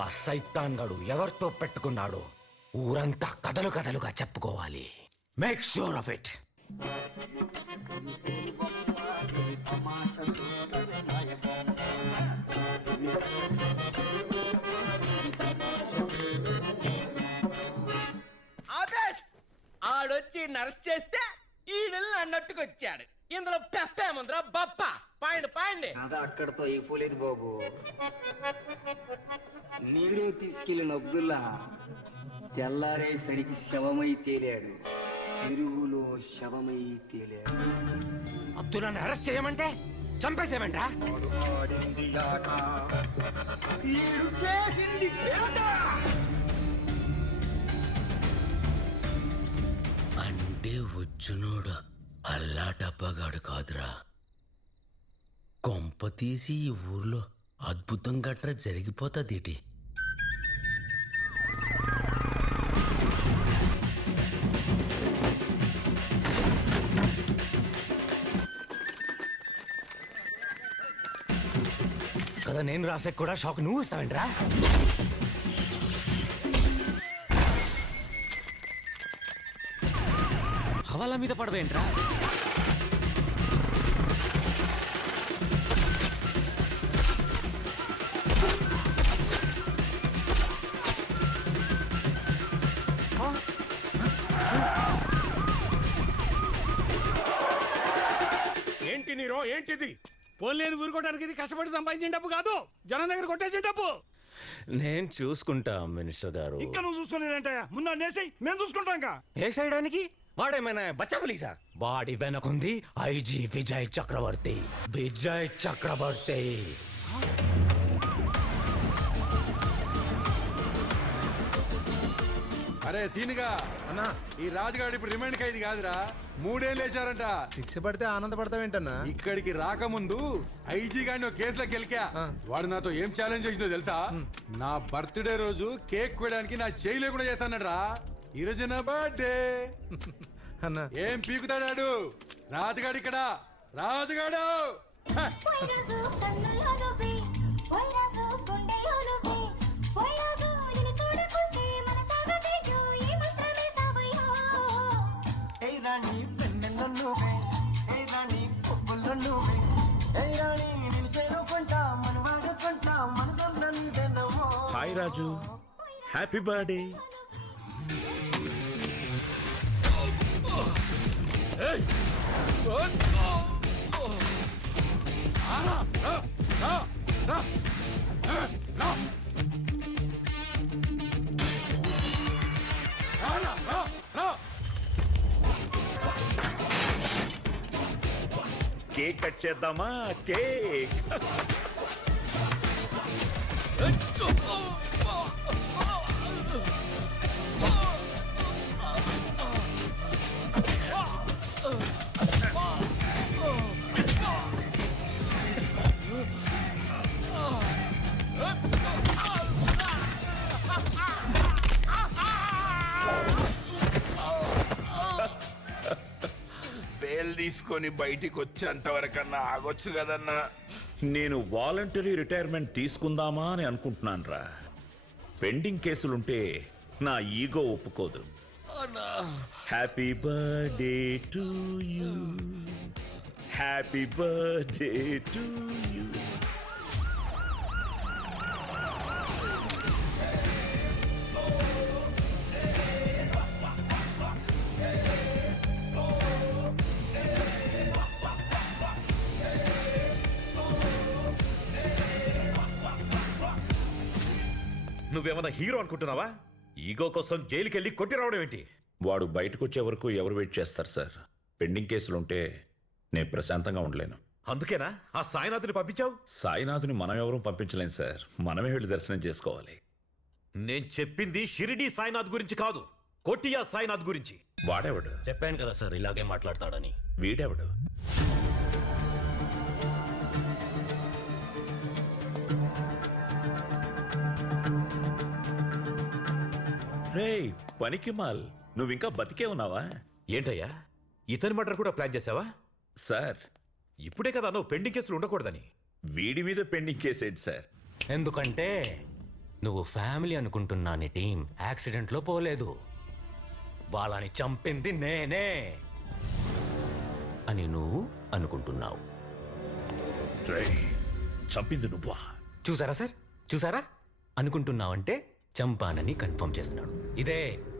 ఆ సైతాన్ గడు ఎవరితో పెట్టుకున్నాడో ఊరంతా కథలు కథలుగా చెప్పుకోవాలి. Make sure of it. ఆడొచ్చి నర్స్ చేస్తే ఈడల్ని అన్నట్టుకొచ్చాడు. ఇందులో పెప్పేముందిరా బప్ప. పాయండి అదా అక్కడతో అయిపోలేదు బాబు. నీరు తీసుకెళ్ళిన అబ్దుల్లా తెల్లారేసరికి శవమై తేలాడు. చెరువులో శవమై తేలాడు. అబ్దుల్లాని అరెస్ట్ చేయమంటే చంపేసేమంటా? అంటే వచ్చునోడు అల్లాటప్పగాడు కాదురా. కొంప తీసి ఈ ఊర్లో అద్భుతం గట్రా జరిగిపోతుందేటి? కదా నేను రాసే కూడా షాక్ నువ్వు ఇస్తావేంట్రా? హవాలా మీద పడవేంట్రా? ఏంటి నీరో, ఏంటిది? పోలేని ఊరుకోవడానికి ఇది కష్టపడి సంపాదించిన డబ్బు కాదు, జనం దగ్గర కొట్టేసిన డబ్బు. నేను చూసుకుంటా మినిస్టర్ గారు. ఇంకా నువ్వు చూసుకునేదంటయా? ముందు నేసి మేము చూసుకుంటాం. వేసేయడానికి వాడేమైనా బచ్చపలీసా? వాడి వెనకుంది ఐజీ విజయ్ చక్రవర్తి. విజయ్ చక్రవర్తి అరే సీనుగా అన్నా, ఈ రాజుగాడు ఇప్పుడు రిమైండ్ ఖైదీ కాదురా, 3 ఏళ్ళు వేశారంట. శిక్ష పడితే ఆనందపడతావేంటన్నా? ఇక్కడికి రాకముందు ఐజీ గాని ఒక కేసులో గెలికా. వాడు నాతో ఏం ఛాలెంజ్ చేసిందో తెలుసా? నా బర్త్డే రోజు కేక్ కోయడానికి నా చేయి లేకుండా చేశానట రా. ఈ రోజు నా బర్త్డే అన్నా ఏం పీకుతాడాడు రాజుగాడు ఇక్కడ. రాజుగాడు హాయ్ రాజు, హ్యాపీ బర్త్డే. కేక్ కట్ చేద్దామా? కేక్ బేల్ తీసుకొని బయటికి వచ్చేంత వరకన్నా ఆగొచ్చు కదన్నా. నేను వాలంటరీ రిటైర్మెంట్ తీసుకుందామా అని అనుకుంటున్నాను రా. పెండింగ్ కేసులుంటే నా ఈగో ఒప్పుకోదు. Happy birthday to you, happy birthday to you. నువ్వేమన్నా హీరో అనుకుంటున్నావా? ఈగో కోసం జైలుకి వెళ్ళి కొట్టి రావడం ఏంటి? వాడు బయటకు వచ్చే వరకు ఎవరు వెయిట్ చేస్తారు సార్? పెండింగ్ కేసులుంటే నేను ప్రశాంతంగా ఉండలేను. అందుకేనా ఆ సాయినాథుని పంపించావు? సాయినాథుని మనం ఎవరూ పంపించలేం సార్, మనమే వెళ్ళి దర్శనం చేసుకోవాలి. నేను చెప్పింది షిరిడి సాయినాథ్ గురించి కాదు, కోటియా సాయినాథ్ గురించి. వాడెవడు? చెప్పాను కదా సార్ ఇలాగే మాట్లాడతాడని. వీడెవడు? రేయ్ పనికిమాల్, నువ్వింకా బతికే ఉన్నావా? ఏంటయ్యా, ఇతని మర్డర్ కూడా ప్లాన్ చేసావా? సార్ ఇప్పుడే కదా నువ్వు పెండింగ్ కేసులు ఉండకూడదని. వీడి మీద పెండింగ్ కేసు ఏంటి సార్? ఎందుకంటే నువ్వు ఫ్యామిలీ అనుకుంటున్నా నీ టీం యాక్సిడెంట్లో పోలేదు. వాళ్ళని చంపింది నేనే అని నువ్వు అనుకుంటున్నావు. చంపింది నువ్వా? చూసారా సార్, చూసారా? అనుకుంటున్నావంటే చంపానని కన్ఫర్మ్ చేస్తున్నాడు.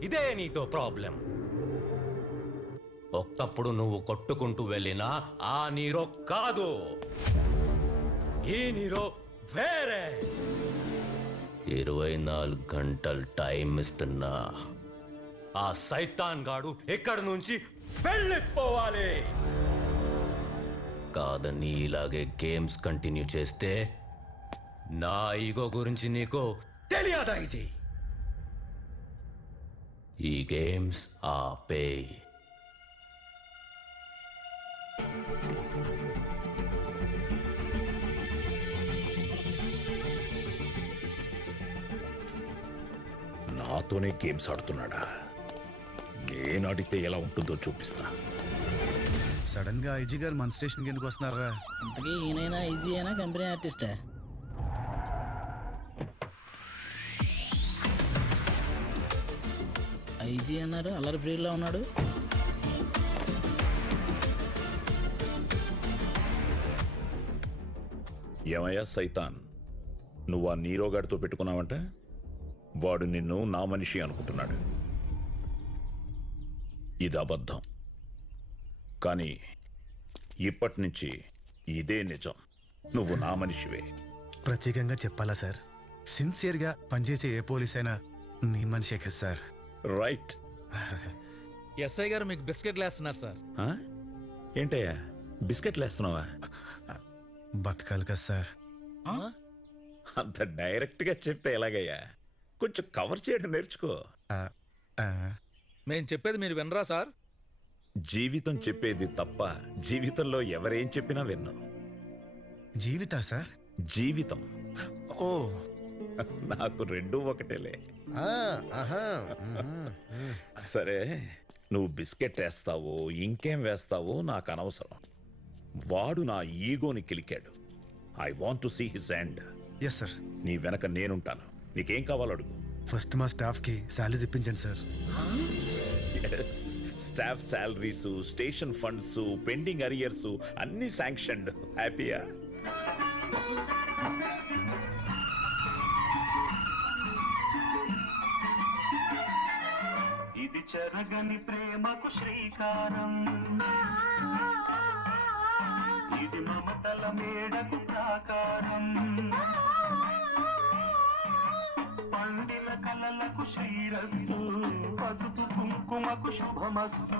ఇదే నీతో ప్రాబ్లం. ఒక్కప్పుడు నువ్వు కొట్టుకుంటూ వెళ్ళినా ఆ నీరో కాదు, ఈ నీరో వేరే. 24 గంటలు టైం ఇస్తున్నా. ఆ సైతాన్ గాడు ఇక్కడి నుంచి వెళ్ళిపోవాలి. కాదని ఇలాగే గేమ్స్ కంటిన్యూ చేస్తే నా ఈగో గురించి నీకు తెలియదా? ఈ గేమ్స్ ఆపే. నాతోనే గేమ్స్ ఆడుతున్నాడా? నేనాడితే ఎలా ఉంటుందో చూపిస్తా. సడన్ గా ఐజీ గారు మన స్టేషన్కి ఎందుకు వస్తున్నారా? ఇంతకీ ఈయనైనా ఐజీ అయినా కంపెనీ ఆర్టిస్టా? ఐజీ అన్నారు, అల్లరి బ్రీడ్లో ఉన్నాడు. ఏమయ్యా సైతాన్, నువ్వు ఆ నీరోగాడితో పెట్టుకున్నావంట? వాడు నిన్ను నా మనిషి అనుకుంటున్నాడు. ఇది అబద్ధం. కానీ ఇప్పటి నుంచి ఇదే నిజం. నువ్వు నా మనిషివే. ప్రత్యేకంగా చెప్పాలా సార్? సిన్సియర్గా పనిచేసే ఏ పోలీస్ అయినా మీ మనిషే కదా సార్. రైట్. ఎస్ఐ గారు మీకు బిస్కెట్లు వేస్తున్నారు సార్. ఏంటయ్యా బిస్కెట్లు వేస్తున్నావా? బతకాలి కదా సార్. అంత డైరెక్ట్ గా చెప్తే ఎలాగయ్యా? కొంచెం కవర్ చేయడం నేర్చుకో. మేం చెప్పేది మీరు వినరా సార్? జీవితం చెప్పేది తప్ప జీవితంలో ఎవరేం చెప్పినా విన్నాం. జీవితా సార్? జీవితం. ఓ, నాకు రెండూ ఒకటేలే. సరే, నువ్వు బిస్కెట్ వేస్తావో ఇంకేం వేస్తావో నాకు అనవసరం. వాడు నా ఈగోని కిలికాడు. I want to see his end. Yes sir. నీ వెనక నేనుంటాను. నీకేం కావాలో అడుగు. ఫస్ట్ మా స్టాఫ్ కి సాలరీస్ ఇప్పించండి sir. Staff salaries, station funds, pending arrears అన్ని శాంక్షన్డ్. హ్యాపీయా? ఇది చెరగని ప్రేమకు శ్రీకారం, ఇది మమతల మేడకు ప్రాకారం, పండిన కలలకు శ్రీరస్తు, పసుపు కుంకుమకు శుభమస్తు.